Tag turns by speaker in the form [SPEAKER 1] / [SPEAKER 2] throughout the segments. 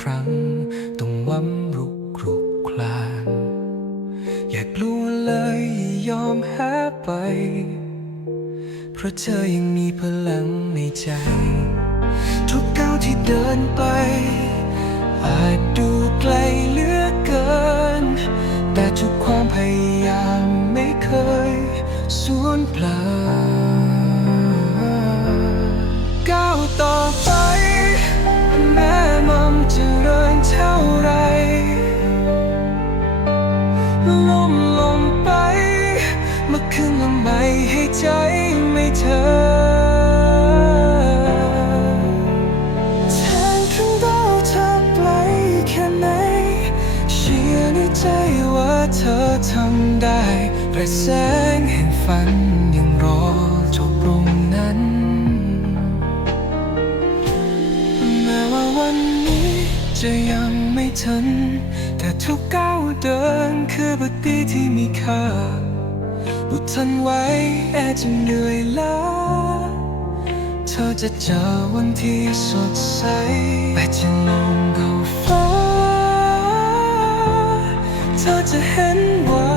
[SPEAKER 1] ครั้ง ต้องวัมรุกรุกคลาน อย่ากลัวเลยอย่ายอมแพ้ไป เพราะเธอยังมีพลังในใจ ทุกก้าวที่เดินไป อาจดูไกลเหลือเกิน แต่ทุกความพยายามไม่เคยสูญเปล่า เธอทำได้แต่แสงแห่งฝันยังรอจบตรงนั้น แม้ว่าวันนี้จะยังไม่ทัน แต่ทุกก้าวเดินคือบทดีที่มีค่าบุดทันไว้แอจะเหนื่อยล้าเธอจะเจอวันที่สดใสแต่จะลงเขาฟ้า เธอจะเห็นว่า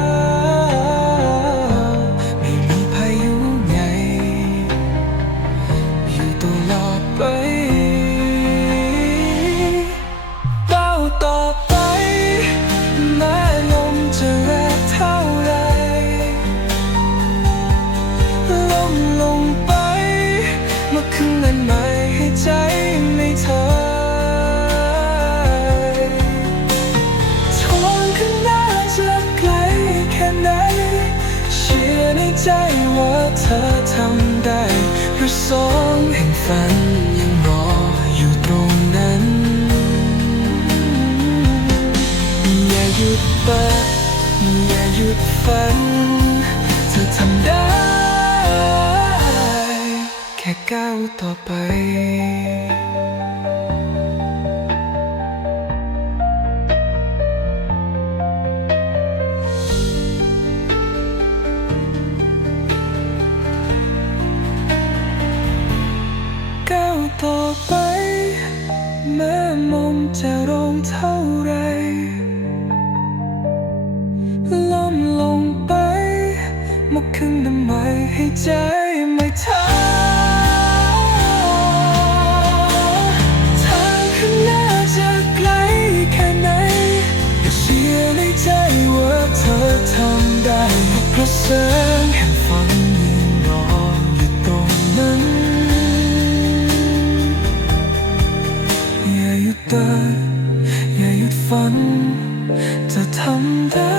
[SPEAKER 1] ใจว่าเธอทำได้หรือสองแห่งฝันยังรออยู่ตรงนั้น อย่าหยุดฝันอย่าหยุดฝัน เธอทำได้ แค่ก้าวต่อไป ไป แม้มองจะร้องเท่าไร ล้มลงไปมื่อคืนนั้นไม่ให้ใจไม่ท้าทางข้างหน้าจะไกลแค่ไหนอย่าเชื่อในใจว่าเธอทำได้เพราะแสงแห่งฝัน อย่าหยุดเดินอย่าหยุดฝัน จะทำได้